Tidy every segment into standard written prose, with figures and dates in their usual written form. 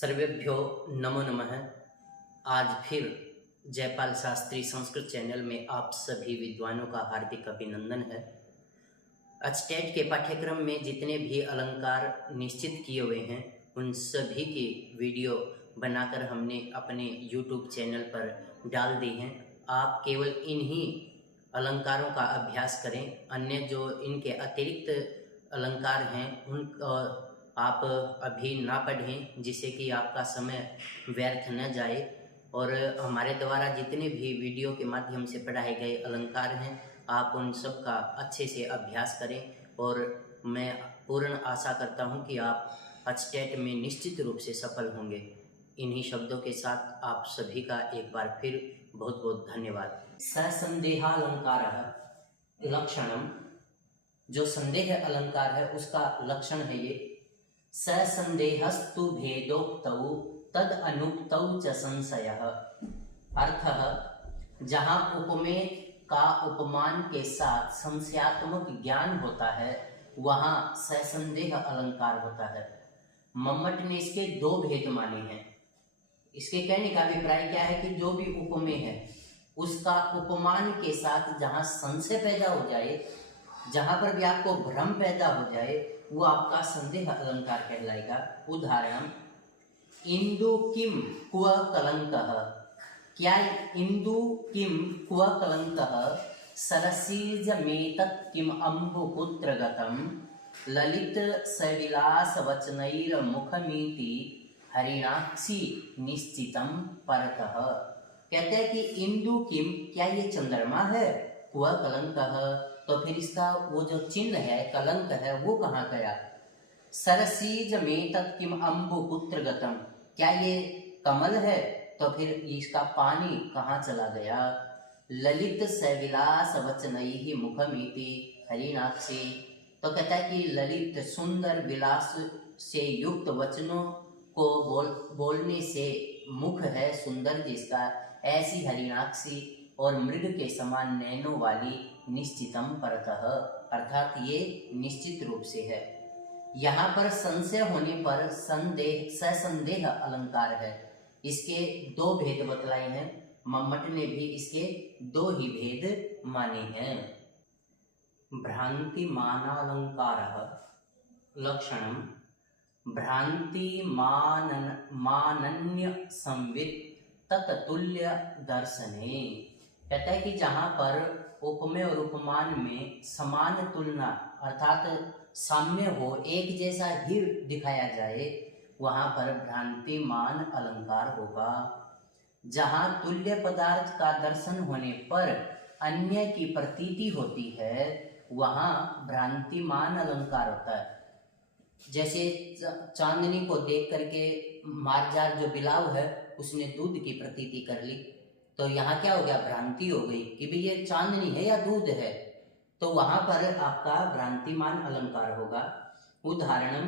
सर्वेभ्यो नमो नमः। आज फिर जयपाल शास्त्री संस्कृत चैनल में आप सभी विद्वानों का हार्दिक अभिनंदन है। अचटेट के पाठ्यक्रम में जितने भी अलंकार निश्चित किए हुए हैं उन सभी की वीडियो बनाकर हमने अपने YouTube चैनल पर डाल दी हैं। आप केवल इन्हीं अलंकारों का अभ्यास करें, अन्य जो इनके अतिरिक्त अलंकार हैं उन आप अभी ना पढ़ें, जिससे कि आपका समय व्यर्थ न जाए। और हमारे द्वारा जितने भी वीडियो के माध्यम से पढ़ाए गए अलंकार हैं आप उन सब का अच्छे से अभ्यास करें। और मैं पूर्ण आशा करता हूं कि आप अचटेट में निश्चित रूप से सफल होंगे। इन्हीं शब्दों के साथ आप सभी का एक बार फिर बहुत बहुत धन्यवाद। ससंदेहालंकार लक्षणम, जो संदेह अलंकार है उसका लक्षण है ये। ससंदेहस्तु भेदोक्तौ तद अनुक्तौ च संशयः। अर्थः जहाँ उपमेय का उपमान के साथ संशयात्मक ज्ञान होता है वहाँ ससंदेह अलंकार होता है। मम्मट ने इसके दो भेद माने हैं। इसके कहने का अभिप्राय क्या है कि जो भी उपमेय है उसका उपमान के साथ जहाँ संशय पैदा हो जाए, जहाँ पर भी आपको भ्रम पैदा हो जाए, वो आपका संदेह अलंकार कहलाएगा। उदाहरण, इंदु किम क्व कलंकः। क्या इंदु किम क्व कलंकः, सरसीजमेतत् किम अम्बुपुत्र गतम, ललित सविलास वचनैर मुखमीति हरिणाक्षी निश्चितम परतः। कहते हैं कि इंदु किम, क्या ये चंद्रमा है, क्व कलंकः, तो फिर इसका वो जो चिन्ह है, कलंक है, वो कहाँ गया। सरसीज में तत्किम अम्बुपुत्र गतम, क्या ये कमल है, तो फिर इसका पानी कहाँ चला गया। ललित सविलास वचनैहि मुखमीति हरिणाक्षी, तो कहता है कि ललित सुंदर विलास से युक्त वचनों को बोलने से मुख है सुंदर जिसका, ऐसी हरिणाक्षी और मृग के समान नैनों वाली निश्चितम परतः, अर्थात ये निश्चित रूप से है। यहाँ पर संशय होने पर ससंदेह अलंकार है। इसके दो भेद बतलाए हैं। मम्मट ने भी इसके दो ही भेद माने हैं। भ्रांति मानालंकारः लक्षणम, भ्रांति मानन्य संवित् तत्तुल्य दर्शने। कहता है कि जहाँ पर उपमेय और उपमान में समान तुलना अर्थात साम्य हो, एक जैसा ही दिखाया जाए, वहाँ पर भ्रांतिमान अलंकार होगा। जहाँ तुल्य पदार्थ का दर्शन होने पर अन्य की प्रतीति होती है वहाँ भ्रांतिमान अलंकार होता है। जैसे चांदनी को देख करके मार्जार जो बिलाव है उसने दूध की प्रतीति कर ली, तो यहाँ क्या हो गया, भ्रांति हो गई कि भाई ये चांदनी है या दूध है, तो वहां पर आपका भ्रांतिमान अलंकार होगा। उदाहरण,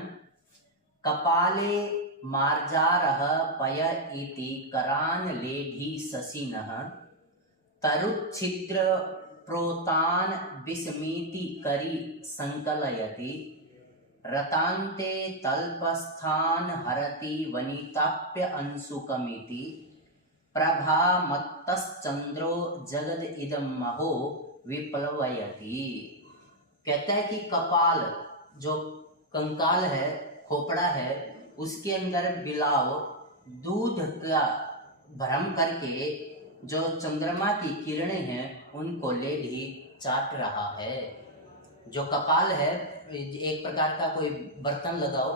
कपाले मार्जारः पय इति करान लेढी शशिनः, तरुच्छिद्र प्रोतान विस्मिति करी संकलयति, रतान्ते तल्पस्थान हरति वनिताप्य अंशुकमिति, प्रभा मत्तश्चंद्रो जगद इदम महो विप्लवयति। कहता है कि कपाल जो कंकाल है, खोपड़ा है, उसके अंदर बिलाव दूध का भ्रम करके जो चंद्रमा की किरणें हैं उनको ले भी चाट रहा है। जो कपाल है, एक प्रकार का कोई बर्तन लगाओ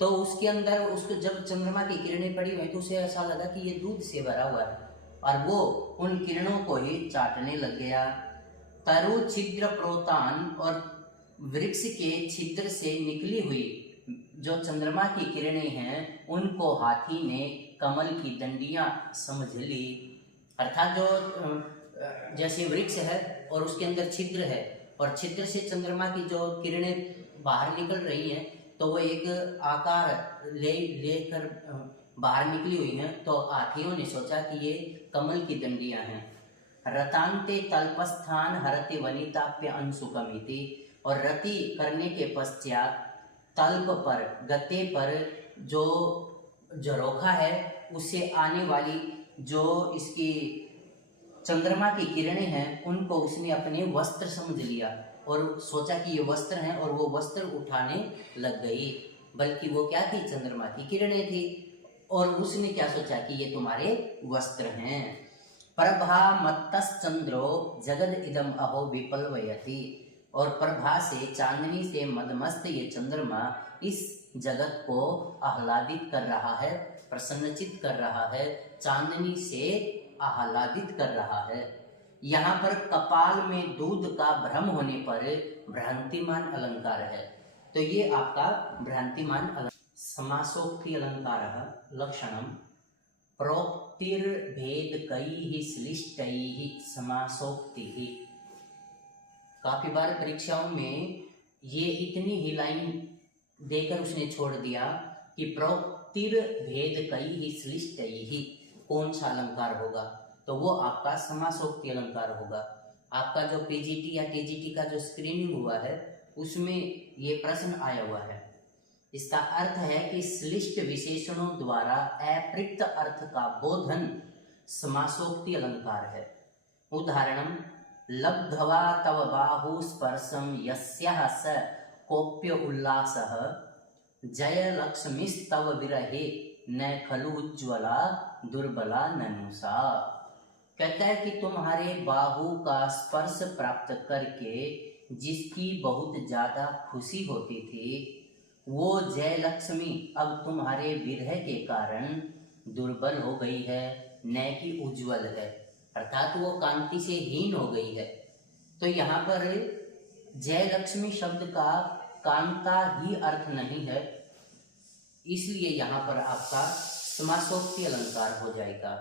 तो उसके अंदर उसको जब चंद्रमा की किरणें पड़ी हुई तो उसे ऐसा लगा कि ये दूध से भरा हुआ है और वो उन किरणों को ही चाटने लग गया। तरु छिद्र प्रोतान, और वृक्ष के छिद्र से निकली हुई जो चंद्रमा की किरणें हैं उनको हाथी ने कमल की डंडियां समझ ली। अर्थात जो जैसे वृक्ष है और उसके अंदर छिद्र है और छिद्र से चंद्रमा की जो किरणें बाहर निकल रही हैं तो वो एक आकार लेकर बाहर निकली हुई हैं, तो हाथियों ने सोचा कि ये कमल की डंडियां हैं। रतान्ते तल्पस्थान हरति वनिताप्य अंशुकमिति, और रति करने के पश्चात तल्प पर, गते पर जो झरोखा है उससे आने वाली जो इसकी चंद्रमा की किरणें हैं उनको उसने अपने वस्त्र समझ लिया और सोचा कि ये वस्त्र हैं और वो वस्त्र उठाने लग गई, बल्कि वो क्या थी, चंद्रमा की किरणें थी। और उसने क्या सोचा कि ये तुम्हारे वस्त्र हैं। प्रभा मत्तश्चंद्रो जगद इदम अहो विपल्वयति, और प्रभा से, चांदनी से मदमस्त ये चंद्रमा इस जगत को आह्लादित कर रहा है, प्रसन्नचित कर रहा है, चांदनी से आह्लादित कर रहा है। यहाँ पर कपाल में दूध का भ्रम होने पर भ्रांतिमान अलंकार है, तो ये आपका भ्रांतिमान अलंकार। समासोक्ति अलंकार लक्षणम प्रोक्तिर्भेदकैः श्लिष्टैः समासोक्ति। काफी बार परीक्षाओं में ये इतनी ही लाइन देकर उसने छोड़ दिया कि प्रोक्तिर्भेदकैः श्लिष्टैः कौन सा अलंकार होगा, तो वो आपका समासोक्ति अलंकार होगा। आपका जो पीजीटी या टीजीटी का जो स्क्रीनिंग हुआ है उसमें ये प्रश्न आया हुआ है। इसका अर्थ है कि श्लिष्ट विशेषणों द्वारा अपृक्त अर्थ का बोधन समासोक्ति अलंकार है। उदाहरण, लब्ध्वा तव बाहु स्पर्शम यस्याः स कोप्य उल्लासः जय लक्ष्मीस्तव विरहे न खलु उज्ज्वला दुर्बला ननुषा। कहता है कि तुम्हारे बाहु का स्पर्श प्राप्त करके जिसकी बहुत ज्यादा खुशी होती थी वो जय लक्ष्मी अब तुम्हारे विरह के कारण दुर्बल हो गई है, न कि उज्जवल है, अर्थात वो कांति से हीन हो गई है। तो यहाँ पर जय लक्ष्मी शब्द का कांता ही अर्थ नहीं है, इसलिए यहाँ पर आपका समासोक्ति अलंकार हो जाएगा।